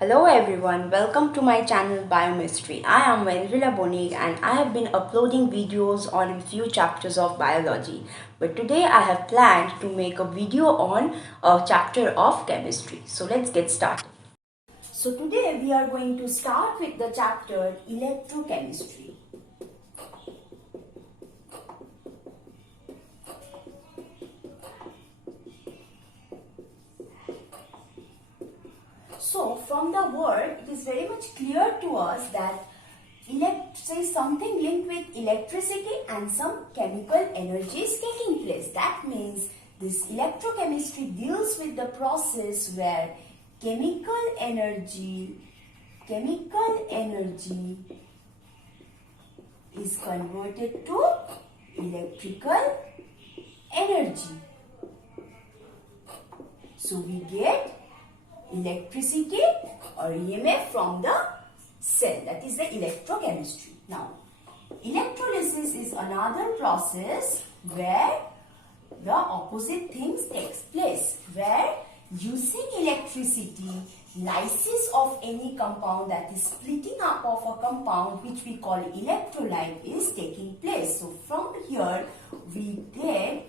Hello everyone, welcome to my channel Biomystery. I am Vendrila Bonig and I have been uploading videos on a few chapters of biology. But today I have planned to make a video on a chapter of chemistry. So let's get started. So today we are going to start with the chapter Electrochemistry. So from the word, it is very much clear to us that something linked with electricity and some chemical energy is taking place. That means this electrochemistry deals with the process where chemical energy is converted to electrical energy. So we get electricity or EMF from the cell. That is the electrochemistry. Now, electrolysis is another process where the opposite things takes place, where using electricity, lysis of any compound, that is splitting up of a compound which we call electrolyte, is taking place. So from here we get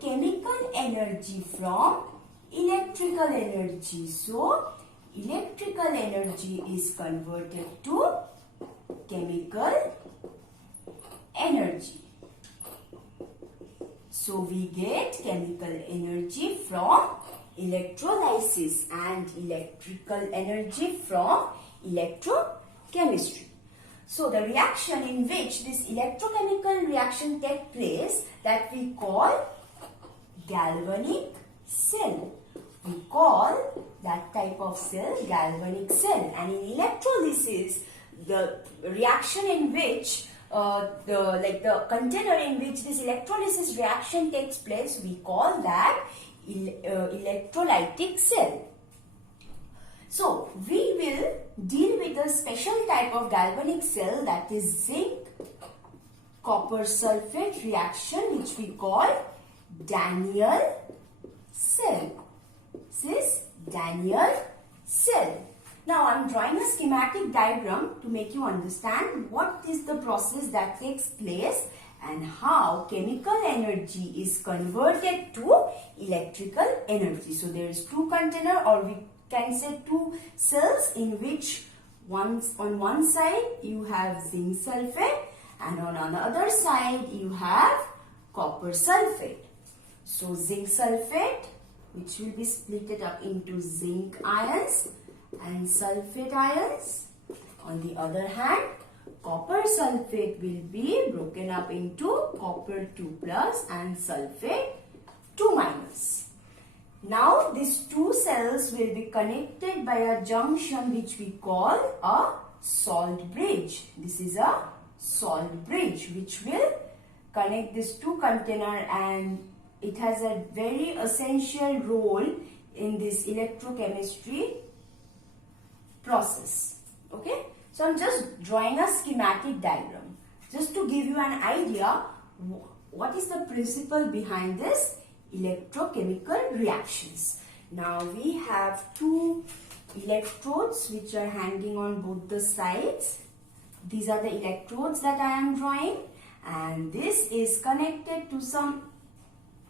chemical energy from electrical energy. So electrical energy is converted to chemical energy. So we get chemical energy from electrolysis and electrical energy from electrochemistry. So the reaction in which this electrochemical reaction takes place, that we call galvanic cell. We call that type of cell galvanic cell. And in electrolysis, the reaction in which the container in which this electrolysis reaction takes place, we call that electrolytic cell. So we will deal with a special type of galvanic cell, that is zinc copper sulfate reaction, which we call Daniell cell. This is Daniell cell. Now I am drawing a schematic diagram to make you understand what is the process that takes place and how chemical energy is converted to electrical energy. So there is two container, or we can say two cells, in which on one side you have zinc sulfate and on another side you have copper sulfate. So zinc sulfate, which will be split up into zinc ions and sulfate ions. On the other hand, copper sulfate will be broken up into copper 2 plus and sulfate 2 minus. Now these two cells will be connected by a junction which we call a salt bridge. This is a salt bridge which will connect these two container, and it has a very essential role in this electrochemistry process. Okay, so I'm just drawing a schematic diagram just to give you an idea what is the principle behind this electrochemical reactions. Now we have two electrodes which are hanging on both the sides. These are the electrodes that I am drawing, and this is connected to some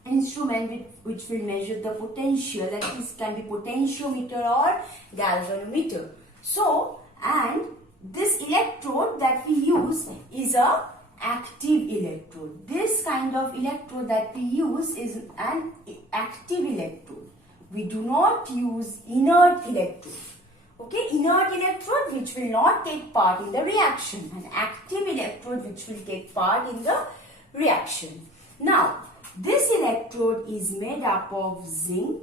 instrument which will measure the potential, that is can be potentiometer or galvanometer. So, and this electrode that we use is a active electrode. This kind of electrode that we use is an active electrode. We do not use inert electrode. Okay, inert electrode which will not take part in the reaction, and active electrode which will take part in the reaction. Now, this electrode is made up of zinc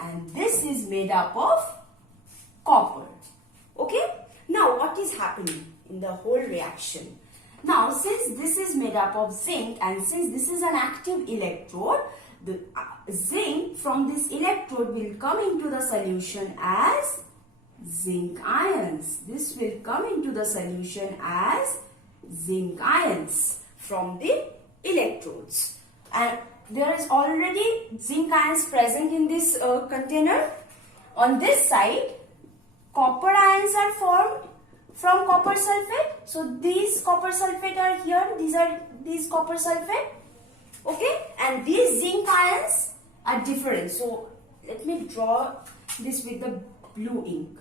and this is made up of copper. Okay, now what is happening in the whole reaction? Now, since this is made up of zinc and since this is an active electrode, the zinc from this electrode will come into the solution as zinc ions. This will come into the solution as zinc ions from the electrodes. And there is already zinc ions present in this container. On this side, copper ions are formed from copper sulfate. So these copper sulfate are here. These copper sulfate. Okay, and these zinc ions are different. So let me draw this with the blue ink,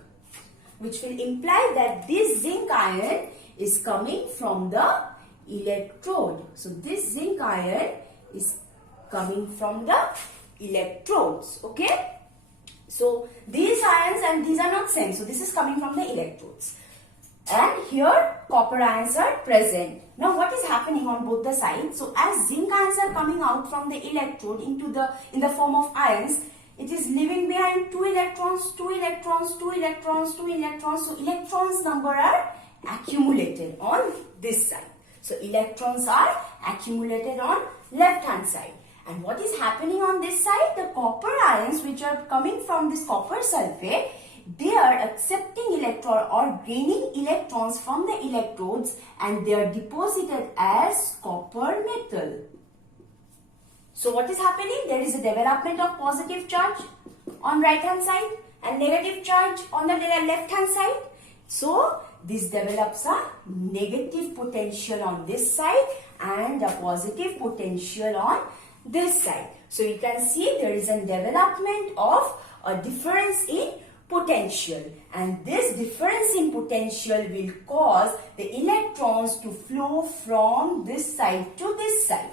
which will imply that this zinc ion is coming from the electrode. So this zinc ion is coming from the electrodes. Okay, so these ions and these are not same. So this is coming from the electrodes. And here copper ions are present. Now what is happening on both the sides? So as zinc ions are coming out from the electrode in the form of ions, it is leaving behind 2 electrons, 2 electrons, 2 electrons, 2 electrons. So electrons number are accumulated on this side. So electrons are accumulated on left hand side. And what is happening on this side? The copper ions which are coming from this copper sulfate, they are accepting electron or gaining electrons from the electrodes and they are deposited as copper metal. So what is happening? There is a development of positive charge on right hand side and negative charge on the left hand side. So this develops a negative potential on this side and a positive potential on this side. So you can see there is a development of a difference in potential, and this difference in potential will cause the electrons to flow from this side to this side.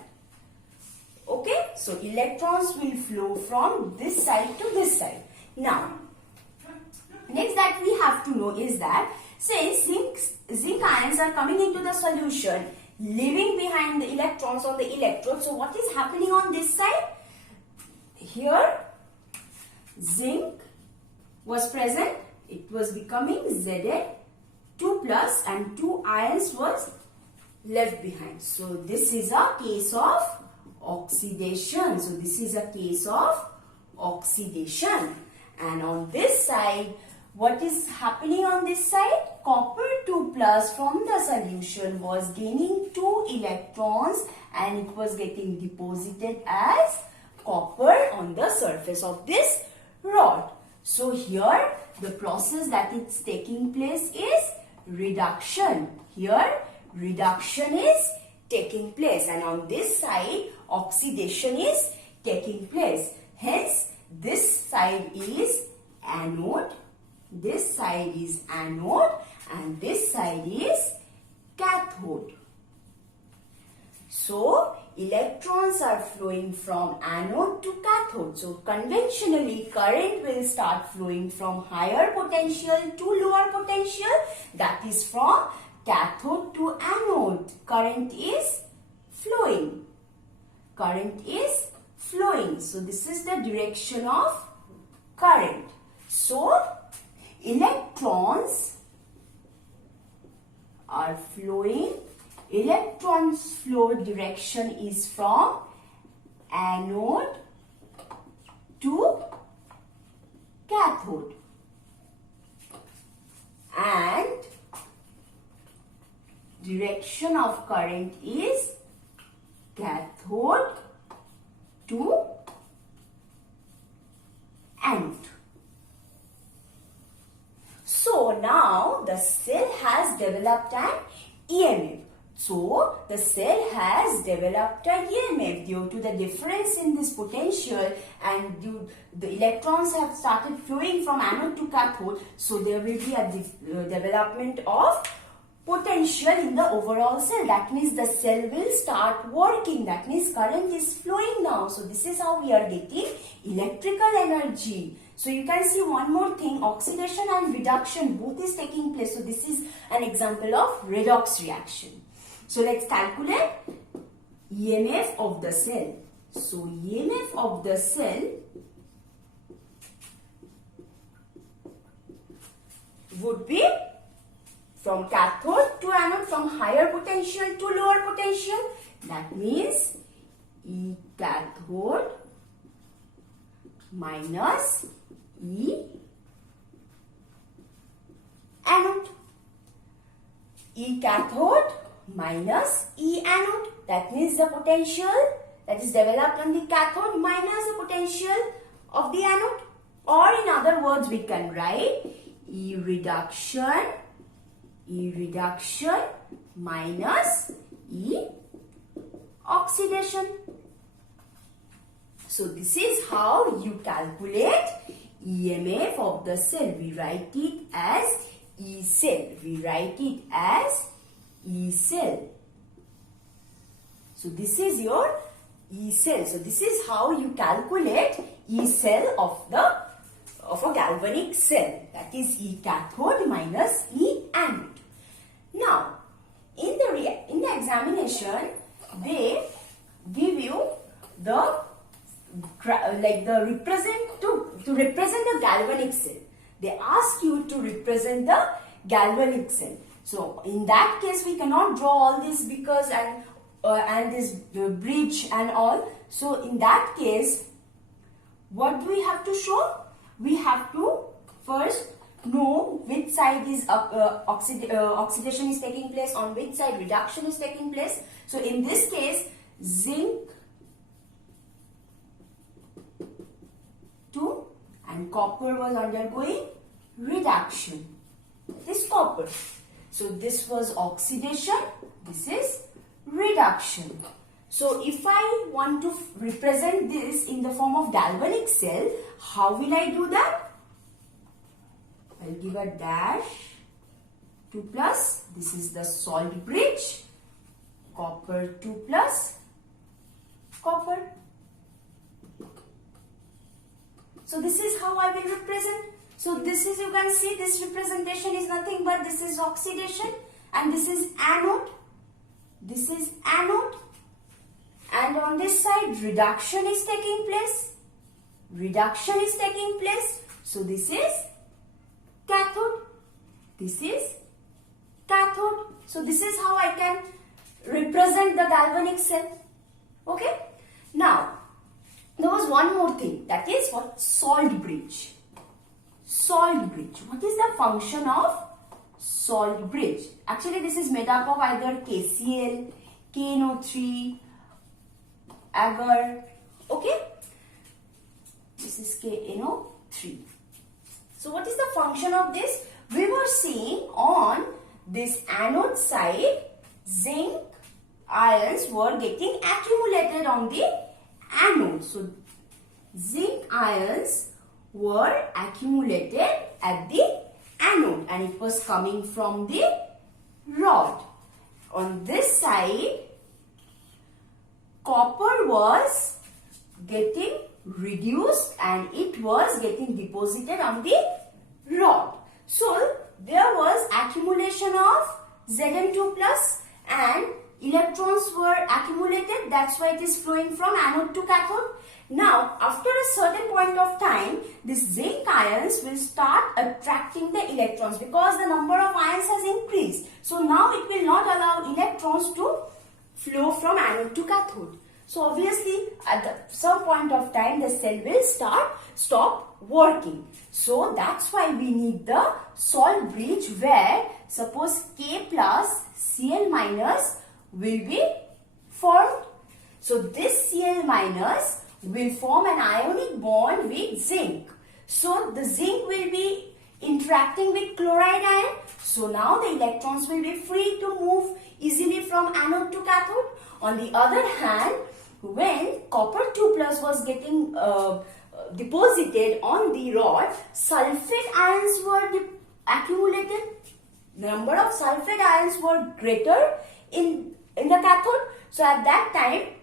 Okay, so electrons will flow from this side to this side. Now, next that we have to know is that since zinc ions are coming into the solution, leaving behind the electrons on the electrode, so what is happening on this side? Here, zinc was present, it was becoming Za2+ and 2 ions was left behind. So this is a case of oxidation. So this is a case of oxidation. And on this side, what is happening on this side? Copper 2+ from the solution was gaining 2 electrons and it was getting deposited as copper on the surface of this rod. So here the process that is taking place is reduction. Here reduction is taking place and on this side oxidation is taking place. Hence this side is anode, this side is anode and this side is cathode. So electrons are flowing from anode to cathode. So conventionally current will start flowing from higher potential to lower potential, that is from cathode to anode. Current is flowing. Current is flowing. So this is the direction of current. So electrons are flowing. Electrons flow direction is from anode to cathode and direction of current is cathode to anode. So now the cell has developed an EMF. So the cell has developed an EMF due to the difference in this potential and the electrons have started flowing from anode to cathode. So there will be a development of potential in the overall cell. That means the cell will start working. That means current is flowing now. So this is how we are getting electrical energy. So you can see one more thing, oxidation and reduction both is taking place. So this is an example of redox reaction. So let's calculate EMF of the cell. So EMF of the cell would be from cathode to anode, from higher potential to lower potential. That means E cathode minus E anode. E cathode minus E anode. That means the potential that is developed on the cathode minus the potential of the anode. Or in other words, we can write E reduction minus E oxidation. So this is how you calculate EMF of the cell. We write it as E cell. So this is your E cell. So this is how you calculate E cell of a galvanic cell. That is E cathode minus E anode. Now, in the examination, they give you to represent the galvanic cell. They ask you to represent the galvanic cell. So in that case, we cannot draw all this because and this bridge and all. So in that case, what do we have to show? We have to first know which side is oxidation is taking place, on which side reduction is taking place. So in this case, zinc 2 and copper was undergoing reduction. This copper. So this was oxidation, this is reduction. So if I want to represent this in the form of galvanic cell, how will I do that? I'll give a dash 2 plus. This is the salt bridge. Copper 2 plus copper. So this is how I will represent. So this is, you can see, this representation is nothing but this is oxidation and this is anode. This is anode. And on this side, reduction is taking place. So this is cathode. This is cathode. So this is how I can represent the galvanic cell. Okay. Now, there was one more thing. That is what? Salt bridge. Salt bridge. What is the function of salt bridge? Actually, this is made up of either KCl, KNO3, agar. Okay. This is KNO3. So what is the function of this? We were seeing on this anode side, zinc ions were getting accumulated on the anode. So zinc ions were accumulated at the anode and it was coming from the rod. On this side, copper was getting reduced and it was getting deposited on the rod. So there was accumulation of Zn2 plus and electrons were accumulated. That's why it is flowing from anode to cathode. Now, after a certain point of time, these zinc ions will start attracting the electrons because the number of ions has increased. So now it will not allow electrons to flow from anode to cathode. So obviously, at some point of time, the cell will stop working. So that's why we need the salt bridge where suppose K plus Cl minus will be formed. So this Cl minus will form an ionic bond with zinc. So the zinc will be interacting with chloride ion. So now the electrons will be free to move easily from anode to cathode. On the other hand, when copper 2 plus was getting deposited on the rod, sulfate ions were accumulated. The number of sulfate ions were greater in the cathode. So at that time,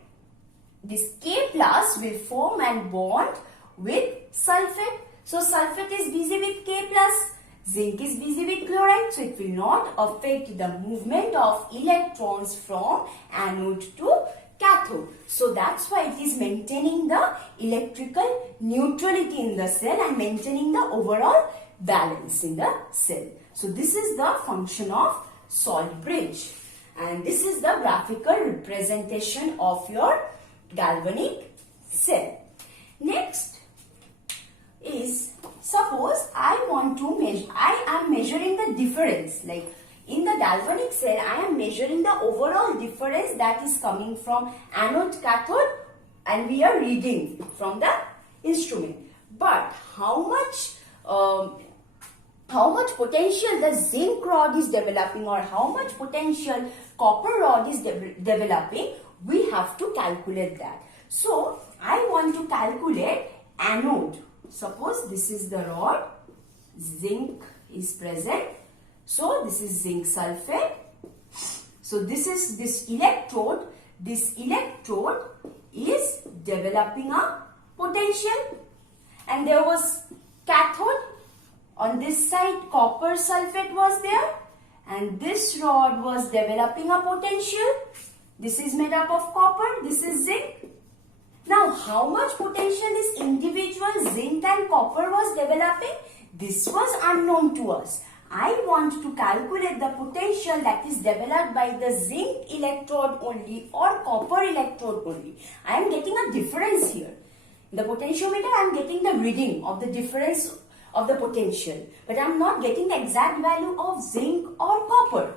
this K plus will form and bond with sulfate. So sulfate is busy with K plus, zinc is busy with chloride. So it will not affect the movement of electrons from anode to cathode. So that's why it is maintaining the electrical neutrality in the cell and maintaining the overall balance in the cell. So this is the function of salt bridge. And this is the graphical representation of your galvanic cell. Next is, suppose I want to measure, I am measuring the difference. Like in the galvanic cell, I am measuring the overall difference that is coming from anode cathode and we are reading from the instrument. But how much how much potential the zinc rod is developing or how much potential copper rod is developing, we have to calculate that. So I want to calculate anode. Suppose this is the rod, zinc is present. So this is zinc sulfate. So this is this electrode. This electrode is developing a potential, and there was cathode. On this side copper sulfate was there, and this rod was developing a potential. This is made up of copper, this is zinc. Now how much potential this individual zinc and copper was developing? This was unknown to us. I want to calculate the potential that is developed by the zinc electrode only or copper electrode only. I am getting a difference here. In the potentiometer I am getting the reading of the difference of the potential, but I am not getting the exact value of zinc or copper.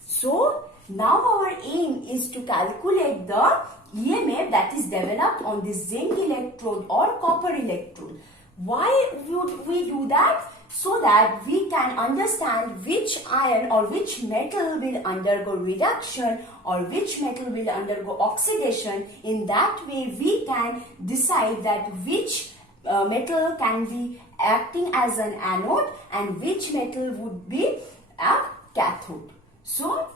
So now our aim is to calculate the EMF that is developed on this zinc electrode or copper electrode. Why would we do that? So that we can understand which ion or which metal will undergo reduction or which metal will undergo oxidation. In that way we can decide that which metal can be acting as an anode and which metal would be a cathode. So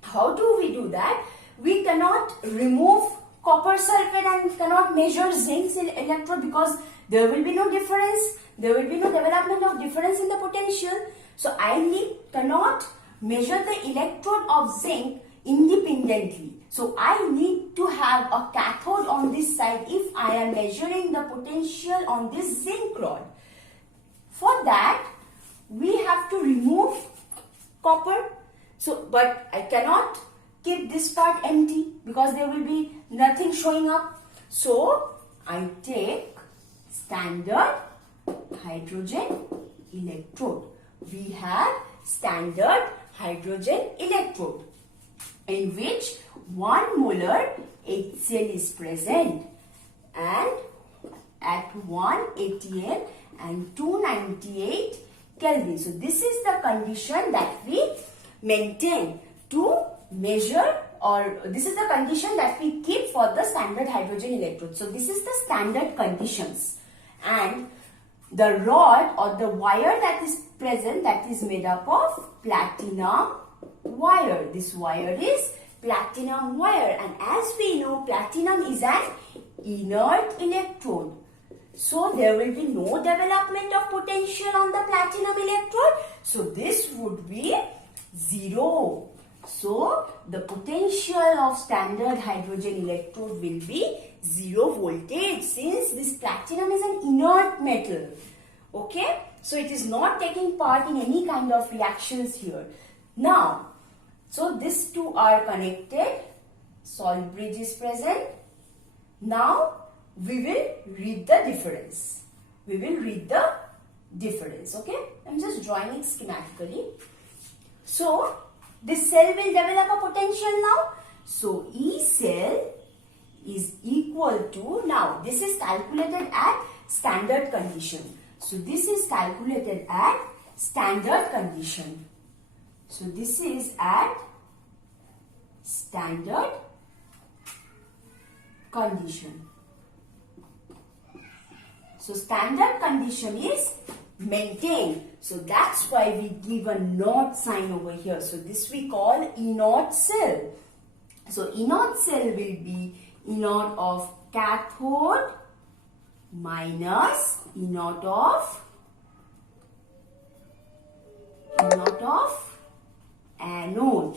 how do we do that? We cannot remove copper sulfate and cannot measure zinc electrode because there will be no difference. There will be no development of difference in the potential. So I cannot measure the electrode of zinc independently. So I need to have a cathode on this side if I am measuring the potential on this zinc rod. For that, we have to remove copper. So, but I cannot keep this part empty because there will be nothing showing up. So I take standard hydrogen electrode. We have standard hydrogen electrode in which 1 molar HCl is present and at 1 atm and 298 Kelvin. So this is the condition that we maintain to measure, or this is the condition that we keep for the standard hydrogen electrode. So this is the standard conditions, and the rod or the wire that is present, that is made up of platinum wire. This wire is platinum wire, and as we know, platinum is an inert electrode. So there will be no development of potential on the platinum electrode. So this would be 0. So the potential of standard hydrogen electrode will be 0 voltage since this platinum is an inert metal. Okay, so it is not taking part in any kind of reactions here. Now, so these two are connected, salt bridge is present. Now we will read the difference. We will read the difference. Okay, I am just drawing it schematically. So this cell will develop a potential now. So E cell is equal to, now this is calculated at standard condition. So this is calculated at standard condition. So this is at standard condition. So standard condition is maintained. So that's why we give a naught sign over here. So this we call E naught cell. So E naught cell will be E naught of cathode minus E naught of anode.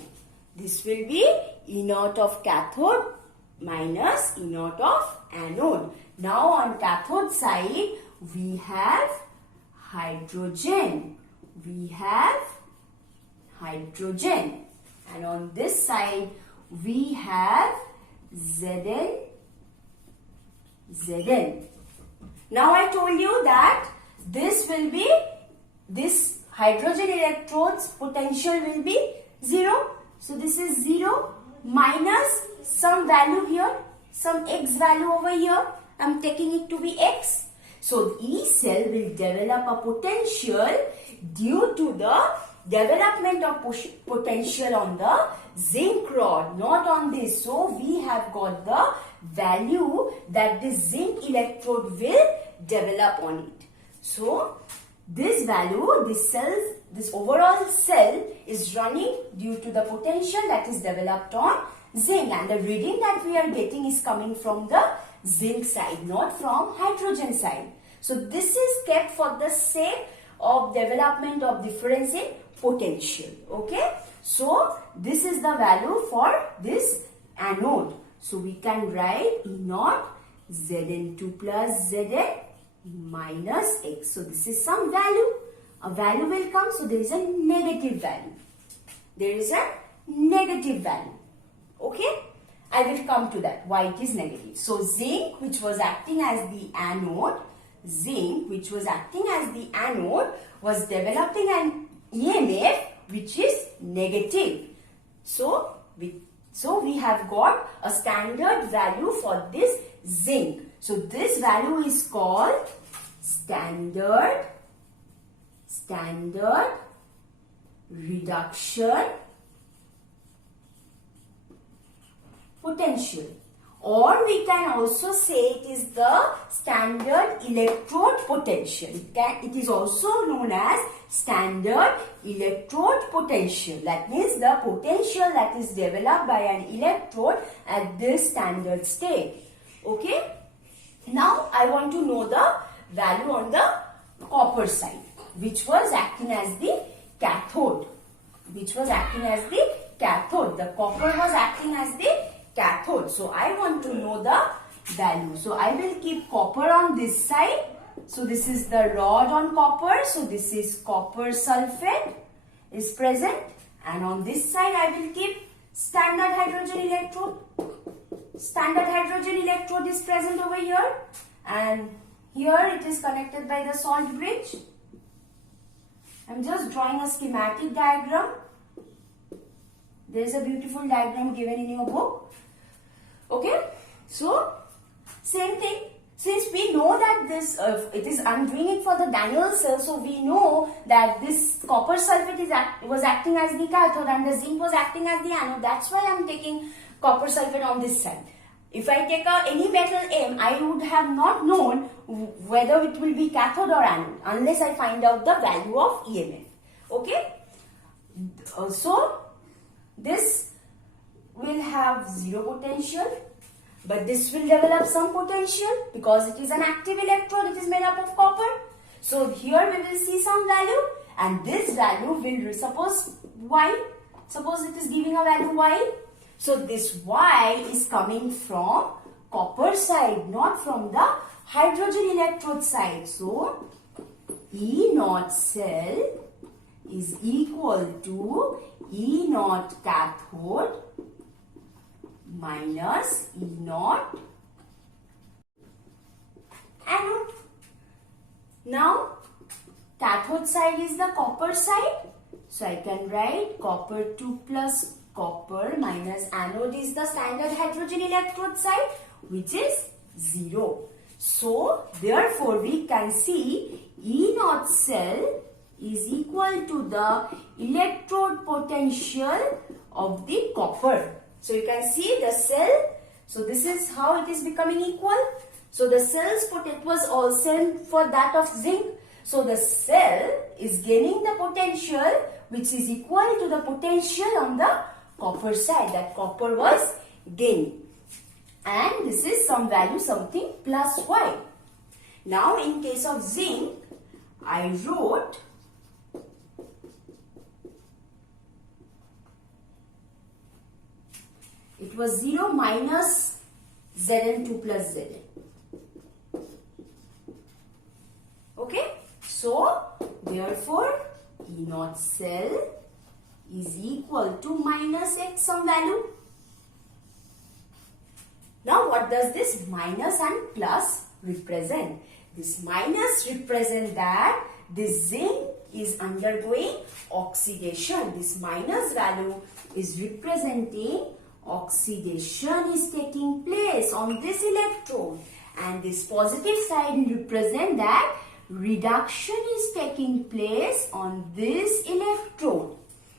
This will be E naught of cathode minus E naught of anode. Now on cathode side we have hydrogen. We have hydrogen. And on this side we have Zn. Now I told you that this hydrogen electrode's potential will be 0. So this is 0 minus some value here, some x value over here. I am taking it to be x. So E cell will develop a potential due to the development of potential on the zinc rod, not on this. So we have got the value that this zinc electrode will develop on it. So this value, this overall cell is running due to the potential that is developed on zinc, and the reading that we are getting is coming from the zinc side, not from hydrogen side. So this is kept for the sake of development of difference in potential. Okay, so this is the value for this anode. So we can write E naught Zn2 plus Zn minus X. So this is some value. A value will come. So there is a negative value. There is a negative value. Okay, I will come to that why it is negative. So zinc, which was acting as the anode, was developing an EMF which is negative. So we have got a standard value for this zinc. So this value is called standard reduction potential, or we can also say it is the standard electrode potential. It is also known as standard electrode potential. That means the potential that is developed by an electrode at this standard state. Okay. Now I want to know the value on the copper side, which was acting as the cathode. The copper was acting as the cathode. So I want to know the value. So I will keep copper on this side. So this is the rod on copper. So this is copper sulfate is present. And on this side I will keep standard hydrogen electrode. Standard hydrogen electrode is present over here. And here it is connected by the salt bridge. I am just drawing a schematic diagram. There is a beautiful diagram given in your book. Okay, so same thing. Since we know that this I'm doing it for the Daniell cell, so we know that this copper sulfate was acting as the cathode and the zinc was acting as the anode. That's why I'm taking copper sulfate on this side. If I take any metal M, I would have not known whether it will be cathode or anode unless I find out the value of EMF. Okay, so this will have zero potential, but this will develop some potential because it is an active electrode. It is made up of copper. So here we will see some value, and this value will, suppose Y. Suppose it is giving a value Y. So this Y is coming from copper side, not from the hydrogen electrode side. So E naught cell is equal to E naught cathode minus E naught anode. Now cathode side is the copper side. So I can write copper 2 plus copper minus anode is the standard hydrogen electrode side, which is 0. So therefore we can see E naught cell is equal to the electrode potential of the copper. So you can see the cell. So this is how it is becoming equal. So the cell's potential was all same for that of zinc. So the cell is gaining the potential which is equal to the potential on the copper side that copper was gaining. And this is some value something plus Y. Now in case of zinc, I wrote it was 0 minus Zn2 plus Zn. Okay, so therefore E naught cell is equal to minus X some value. Now what does this minus and plus represent? This minus represent that this zinc is undergoing oxidation. This minus value is representing oxidation is taking place on this electrode, and this positive side represent that reduction is taking place on this electrode.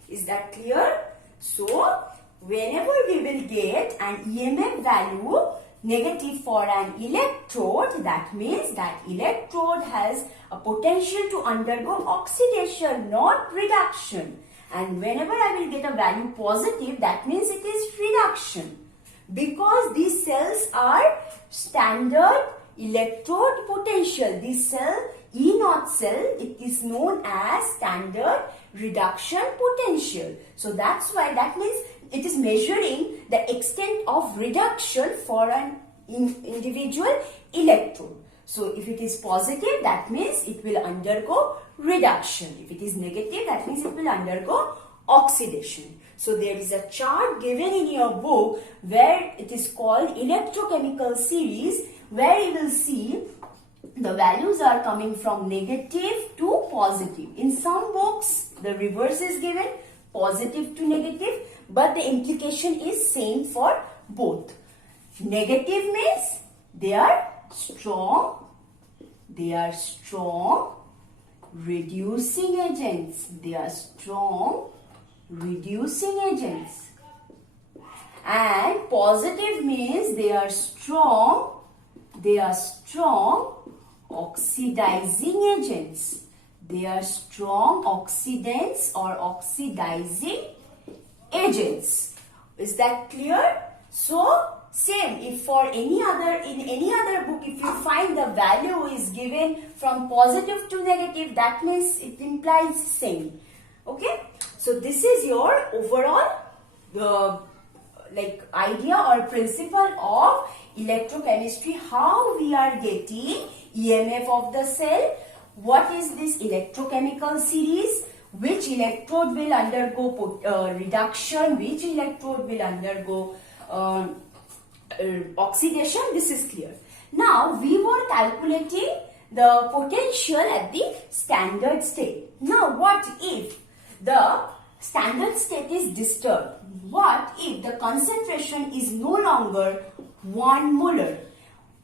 Is that clear? So, whenever we will get an EMF value negative for an electrode, that means that electrode has a potential to undergo oxidation, not reduction. And whenever I will get a value positive, that means it is reduction. Because these cells are standard electrode potential. This cell, E0 cell, it is known as standard reduction potential. So that's why, that means it is measuring the extent of reduction for an individual electrode. So if it is positive, that means it will undergo reduction. If it is negative, that means it will undergo oxidation. So there is a chart given in your book where it is called electrochemical series, where you will see the values are coming from negative to positive. In some books, the reverse is given, positive to negative, but the implication is same for both. Negative means they are strong reducing agents. They are strong reducing agents. And positive means they are strong oxidizing agents. They are strong oxidants or oxidizing agents. Is that clear? So, same, if for in any other book, if you find the value is given from positive to negative, that means it implies same. Okay? So, this is your overall idea or principle of electrochemistry, how we are getting EMF of the cell, what is this electrochemical series, which electrode will undergo reduction, which electrode will undergo oxidation. This is clear. Now we were calculating the potential at the standard state. Now what if the standard state is disturbed? What if the concentration is no longer 1 molar?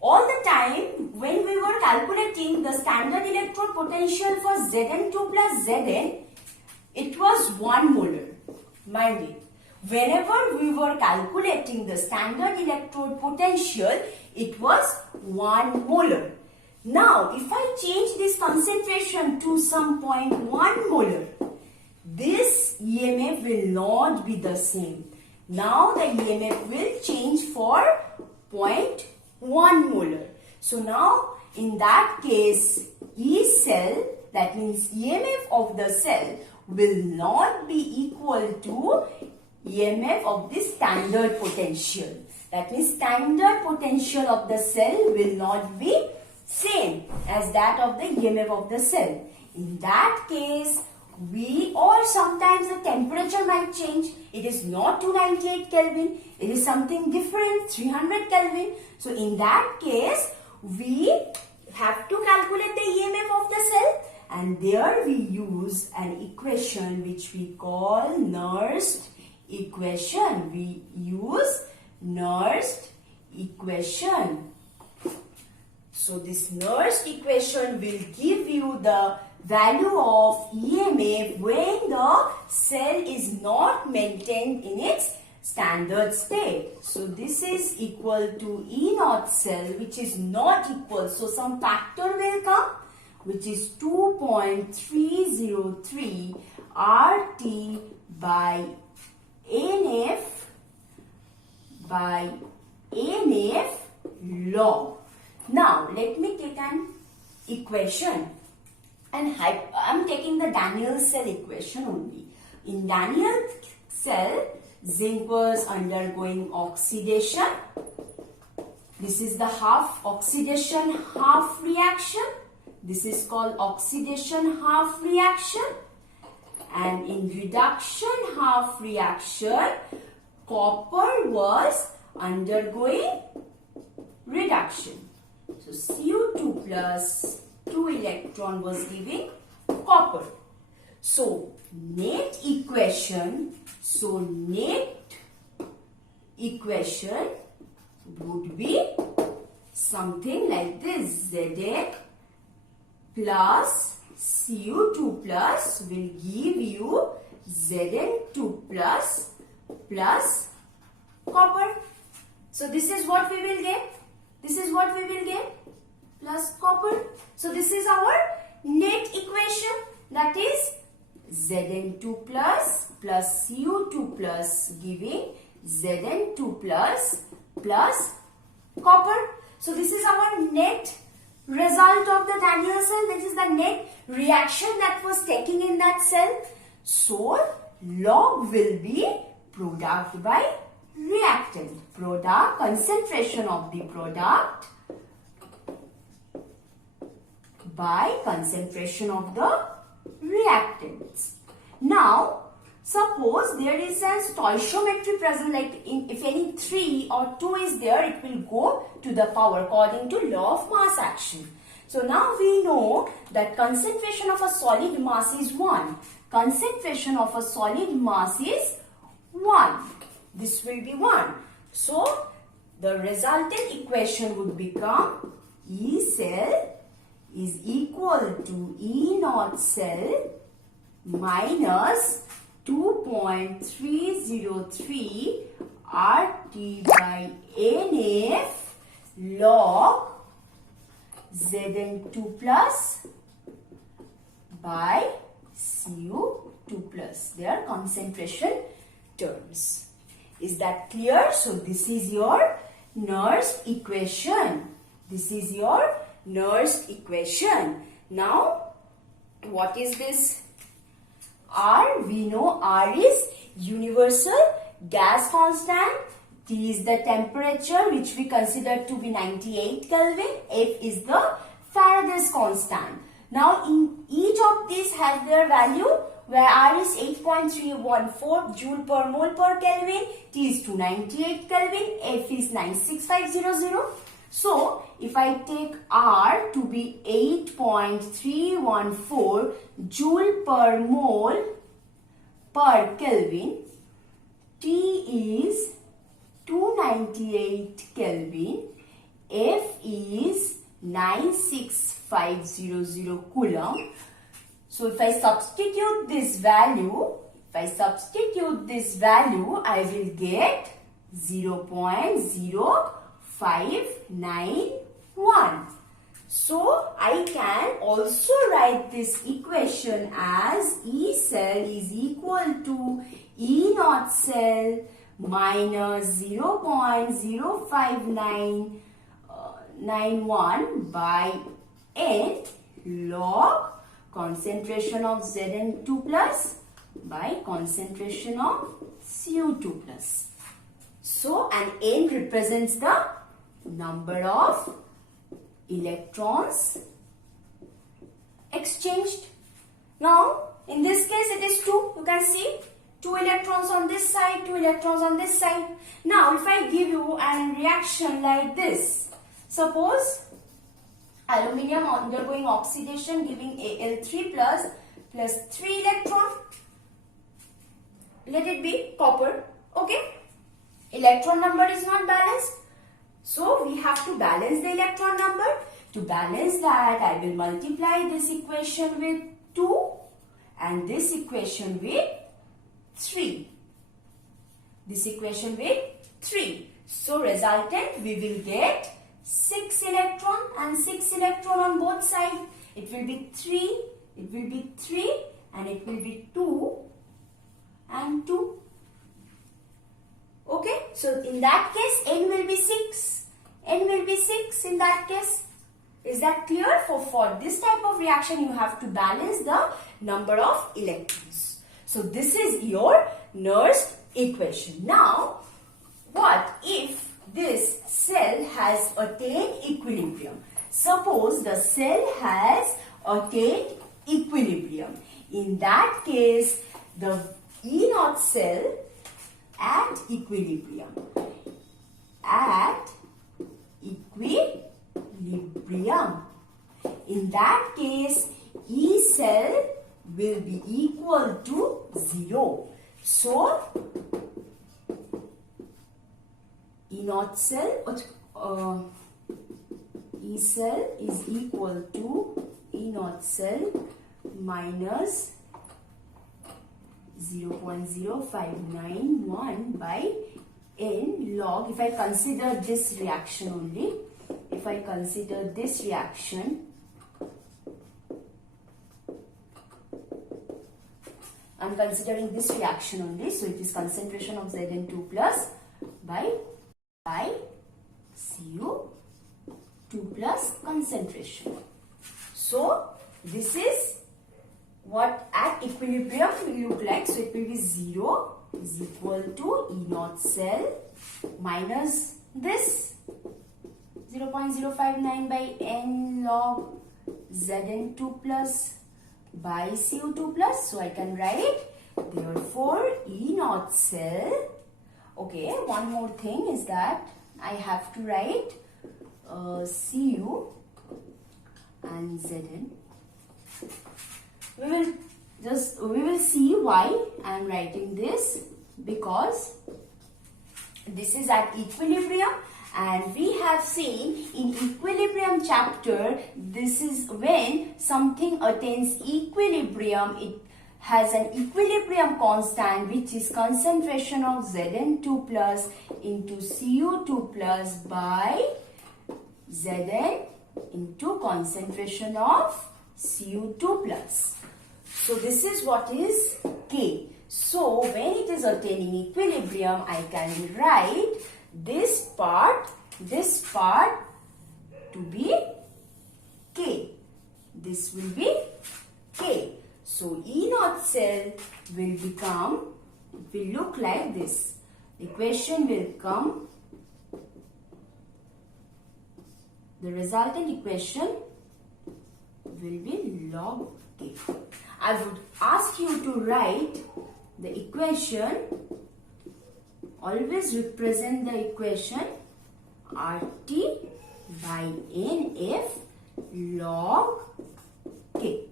All the time when we were calculating the standard electrode potential for Zn2 plus Zn, it was 1 molar. Mind it. Whenever we were calculating the standard electrode potential, it was 1 molar. Now, if I change this concentration to some 0.1 molar, this EMF will not be the same. Now, the EMF will change for 0.1 molar. So, now, in that case, E cell, that means EMF of the cell, will not be equal to EMF of the standard potential. That means standard potential of the cell will not be same as that of the EMF of the cell. In that case, or sometimes the temperature might change. It is not 298 Kelvin. It is something different, 300 Kelvin. So in that case, we have to calculate the EMF of the cell. And there we use an equation which we call Nernst equation. We use Nernst equation. So this Nernst equation will give you the value of EMF when the cell is not maintained in its standard state. So this is equal to E0 cell, which is not equal. So some factor will come, which is 2.303 RT by NF log. Now let me take an equation, and I'm taking the Daniell cell equation only. In Daniell cell, zinc was undergoing oxidation. This is the half oxidation, half reaction. This is called oxidation half reaction. And in reduction half reaction, copper was undergoing reduction. So Cu2 plus 2 electron was giving copper. So net equation would be something like this. Zn plus Cu2 plus will give you Zn2 plus copper. So this is what we will get. This is what we will get, plus copper. So this is our net equation, that is Zn2 plus Cu2 plus giving Zn2 plus copper. So this is our net result of the Daniell cell. This is the net reaction that was taken in that cell. So log will be product by reactant. Product, concentration of the product by concentration of the reactants. Now, suppose there is a stoichiometry present, like if any 3 or 2 is there, it will go to the power according to law of mass action. So now we know that concentration of a solid mass is 1. Concentration of a solid mass is 1. This will be 1. So the resultant equation would become E cell is equal to E naught cell minus 2.303 RT by NF log Zn2 plus by Cu2 plus. Their concentration terms. Is that clear? So this is your Nernst equation. This is your Nernst equation. Now, what is this? R, we know R is universal gas constant. T is the temperature which we consider to be 98 Kelvin. F is the Faraday's constant. Now, in each of these has their value, where R is 8.314 joule per mole per Kelvin, T is 298 Kelvin, F is 96500. So, if I take R to be 8.314 joule per mole per Kelvin, T is 298 Kelvin, F is 96500 Coulomb. So if I substitute this value, I will get 0.0591. So I can also write this equation as E cell is equal to E naught cell minus 0.05991 by N log concentration of Zn2 plus by concentration of Cu2 plus. So, and N represents the number of electrons exchanged. Now, in this case it is 2. You can see 2 electrons on this side, 2 electrons on this side. Now, if I give you a reaction like this, suppose aluminium undergoing oxidation giving Al3 plus 3 electron. Let it be copper. Okay. Electron number is not balanced. So we have to balance the electron number. To balance that, I will multiply this equation with 2 and this equation with 3. This equation with 3. So resultant we will get 6 electron and 6 electron on both sides. It will be 3, it will be 3 and it will be 2 and 2. Okay, so in that case N will be 6. N will be 6 in that case. Is that clear? For this type of reaction you have to balance the number of electrons. So this is your Nernst equation. Now, what if this cell has attained equilibrium? Suppose the cell has attained equilibrium. In that case, the E naught cell at equilibrium. At equilibrium. In that case, E cell will be equal to 0. So, E naught cell E cell is equal to E naught cell minus 0.0591 by n log, if I consider this reaction only, if I consider this reaction, I'm considering this reaction only, so it is concentration of Zn2 plus by Cu2 plus concentration. So this is what at equilibrium will look like. So it will be 0 is equal to E naught cell minus this 0.059 by n log Zn2 plus by Cu2 plus. So I can write therefore E naught cell. Okay, one more thing is that I have to write Cu and Zn. We will see why I am writing this, because this is at equilibrium, and we have seen in equilibrium chapter, this is when something attains equilibrium, it has an equilibrium constant which is concentration of Zn2 plus into Cu2 plus by Zn into concentration of Cu2 plus. So this is what is K. So when it is attaining equilibrium, I can write this part to be K. This will be K. So E naught cell will look like this. Equation will come. The resultant equation will be log K. I would ask you to write the equation. Always represent the equation RT by NF log K.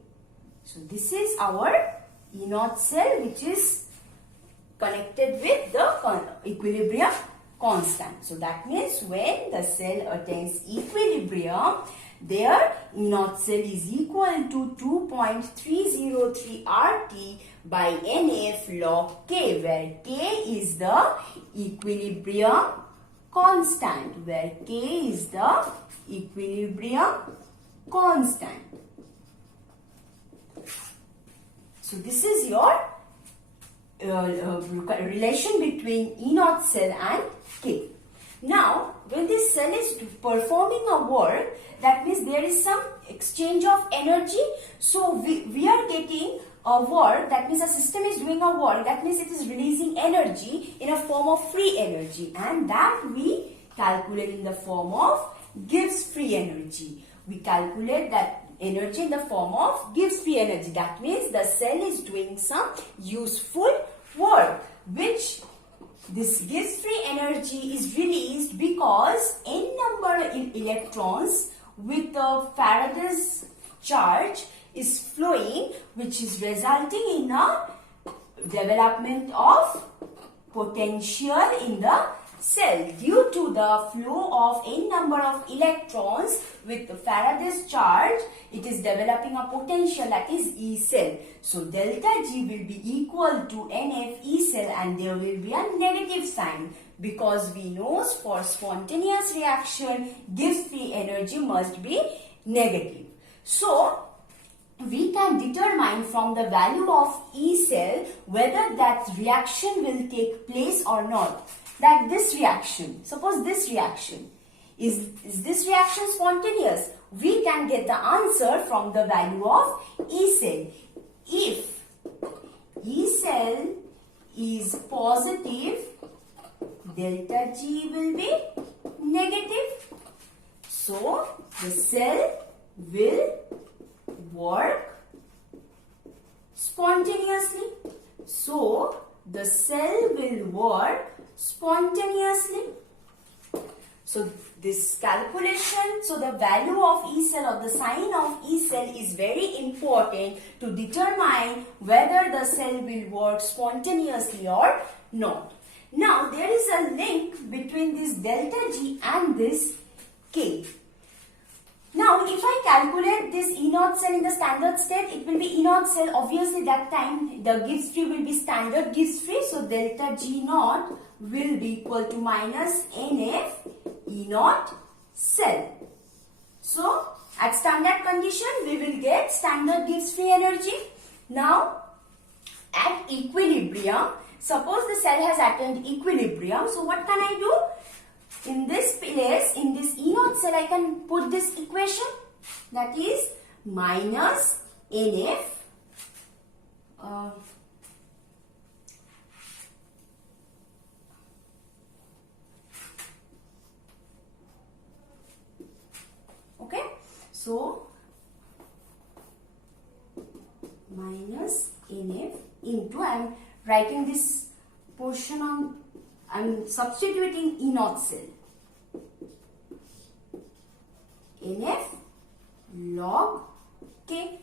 So this is our E naught cell which is connected with the equilibrium constant. So that means when the cell attains equilibrium, their E naught cell is equal to 2.303 RT by NF log K, where K is the equilibrium constant, where K is the equilibrium constant. So this is your relation between E naught cell and K. Now, when this cell is performing a work, that means there is some exchange of energy. So we are getting a work, that means a system is doing a work, that means it is releasing energy in a form of free energy, and that we calculate in the form of Gibbs free energy. We calculate that energy in the form of Gibbs free energy. That means the cell is doing some useful work, which this Gibbs free energy is released because n number of electrons with the Faraday's charge is flowing, which is resulting in a development of potential in the cell. Due to the flow of n number of electrons with the Faraday's charge, it is developing a potential, that is E cell. So delta G will be equal to NF E cell, and there will be a negative sign, because we know for spontaneous reaction Gibbs free energy must be negative. So we can determine from the value of E cell whether that reaction will take place or not. That this reaction, suppose this reaction, is this reaction spontaneous? We can get the answer from the value of E cell. If E cell is positive, delta G will be negative. So the cell will work spontaneously. So the cell will work spontaneously. So this calculation, so the value of E cell or the sign of E cell is very important to determine whether the cell will work spontaneously or not. Now there is a link between this delta G and this K. Now, if I calculate this E0 cell in the standard state, it will be E0 cell. Obviously, that time the Gibbs free will be standard Gibbs free. So, delta G0 will be equal to minus NF E0 cell. So, at standard condition, we will get standard Gibbs free energy. Now, at equilibrium, suppose the cell has attained equilibrium. So, what can I do? In this place, in this E0 cell, I can put this equation, that is minus NF okay, so minus NF into, I am writing this portion on, I am substituting E0 cell. NF log K.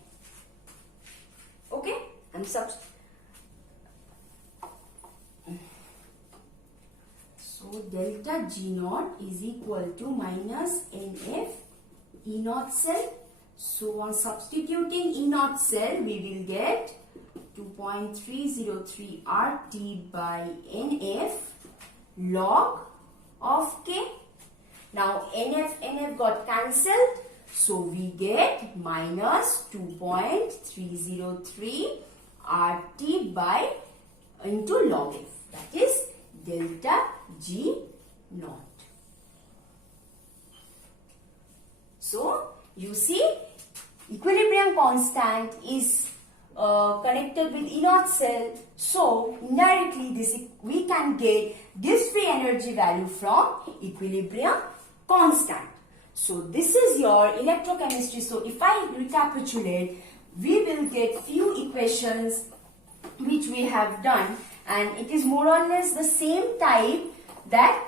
Okay, I'm so delta G0 is equal to minus NF E0 cell. So on substituting E0 cell, we will get 2.303 RT by NF log of K. Now NF got cancelled, so we get minus 2.303 RT by into log F, that is delta G naught. So you see, equilibrium constant is connected with E0 cell, so indirectly this we can get Gibbs free energy value from equilibrium constant. So this is your electrochemistry. So if I recapitulate, we will get few equations which we have done, and it is more or less the same type that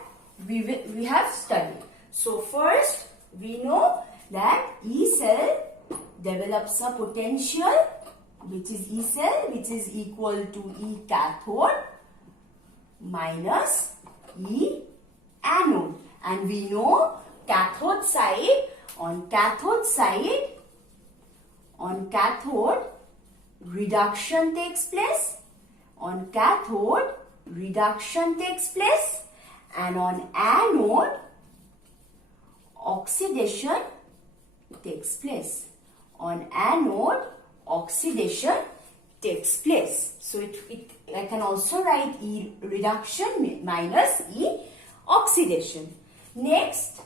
we have studied. So first we know that E cell develops a potential which is E cell, which is equal to E cathode minus E anode. And we know cathode side, on cathode reduction takes place, on cathode reduction takes place, and on anode oxidation takes place. On anode oxidation takes place. So I can also write E reduction minus E oxidation. Next,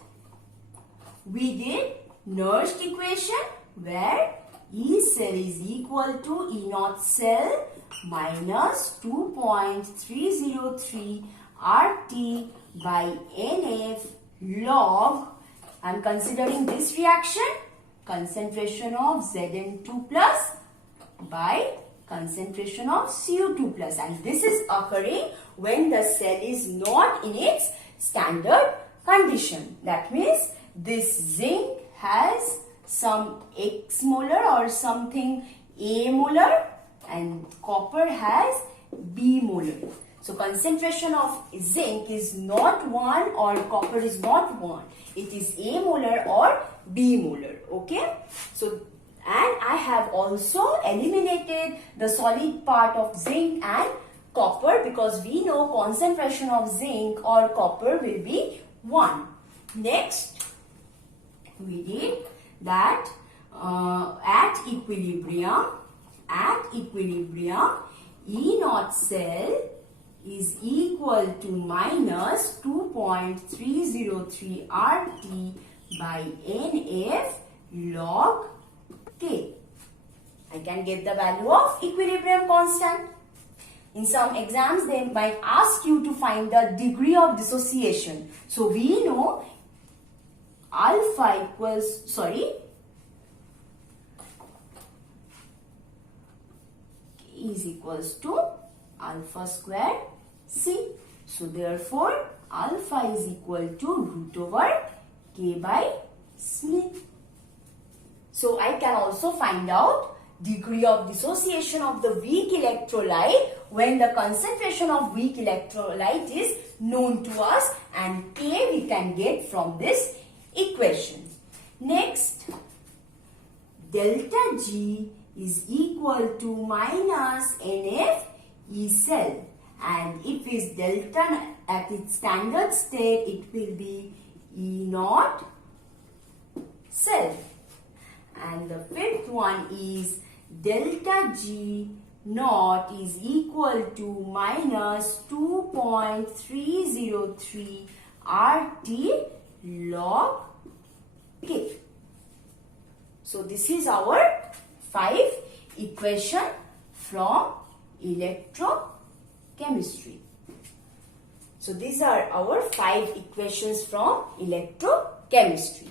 we did Nernst equation where E cell is equal to E0 cell minus 2.303 RT by NF log, I am considering this reaction, concentration of Zn2 plus by concentration of Cu2 plus, and this is occurring when the cell is not in its standard condition. That means this zinc has some X molar or something A molar, and copper has B molar. So concentration of zinc is not 1 or copper is not 1. It is A molar or B molar. Okay. So, and I have also eliminated the solid part of zinc and copper because we know concentration of zinc or copper will be 1. Next, we did that at equilibrium, E0 cell is equal to minus 2.303 RT by NF log K. I can get the value of equilibrium constant. In some exams, they might ask you to find the degree of dissociation. So we know alpha equals, K is equals to alpha square C. So therefore, alpha is equal to root over K by Smith. So I can also find out degree of dissociation of the weak electrolyte when the concentration of weak electrolyte is known to us, and K we can get from this equation. Next, delta G is equal to minus NF E cell, and if is delta at its standard state, it will be E naught cell. And the fifth one is delta G naught is equal to minus 2.303 RT log K. So this is our 5 equation from electrochemistry. So these are our 5 equations from electrochemistry.